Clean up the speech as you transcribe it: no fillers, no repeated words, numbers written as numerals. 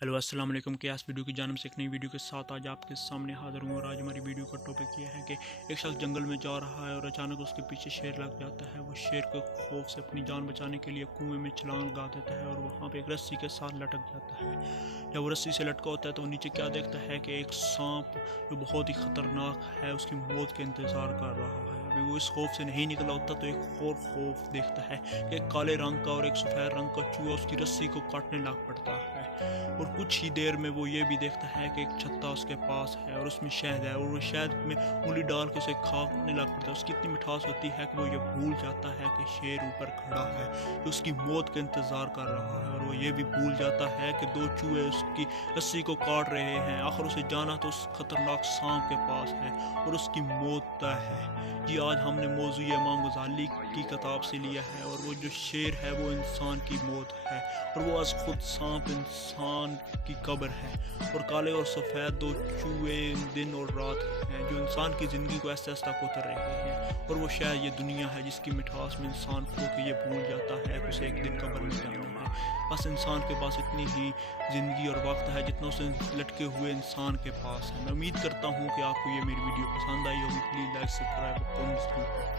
Hello अस्सलाम वालेकुम के इस वीडियो की जानिब से एक नई वीडियो के साथ आज आपके सामने हाज़िर हूँ। और आज हमारी वीडियो का टॉपिक ये है कि एक शख्स जंगल में जा रहा है और अचानक उसके पीछे शेर लग जाता है। वो शेर के खौफ से अपनी जान बचाने के लिए कुएं में छलांग लगा देता है और वहाँ पे एक रस्सी के साथ लटक जाता है। जब वो रस्सी से लटका होता है तो वो नीचे क्या देखता है कि एक सांप जो बहुत ही ख़तरनाक है उसकी मौत का इंतज़ार कर रहा है। अभी वो इस खौफ से नहीं निकला होता तो एक और खौफ देखता है कि एक काले रंग का और एक सफ़ेद रंग का चूहा उसकी रस्सी को काटने लग पड़ता है। और कुछ ही देर में वो ये भी देखता है कि एक छत्ता उसके पास है और उसमें शहद है और वो शहद में उंगली डाल के उसे खाने लग पड़ता है। उसकी इतनी मिठास होती है कि वो ये भूल जाता है कि शेर ऊपर खड़ा है जो उसकी मौत का इंतज़ार कर रहा है। और वो ये भी भूल जाता है कि दो चूहे उसकी रस्सी को काट रहे हैं। आखिर उसे जाना तो उस खतरनाक सांप के पास है और उसकी मौत तय है। जी आज हमने मौजू इमाम गज़ाली की किताब से लिया है और वो जो शेर है वो इंसान की मौत है और वो आज खुद सांप इंसान की कब्र है। और काले और सफ़ेद दो चूहे दिन और रात हैं जो इंसान की ज़िंदगी को ऐसे ऐसा कोतर रहे हैं। और वो शायद ये दुनिया है जिसकी मिठास में इंसान खो के ये भूल जाता है कि उसे एक दिन कब्र में जाना है। बस इंसान के पास इतनी ही ज़िंदगी और वक्त है जितना उसे लटके हुए इंसान के पास है। मैं उम्मीद करता हूँ कि आपको ये मेरी वीडियो पसंद आई होगी। Please like subscribe.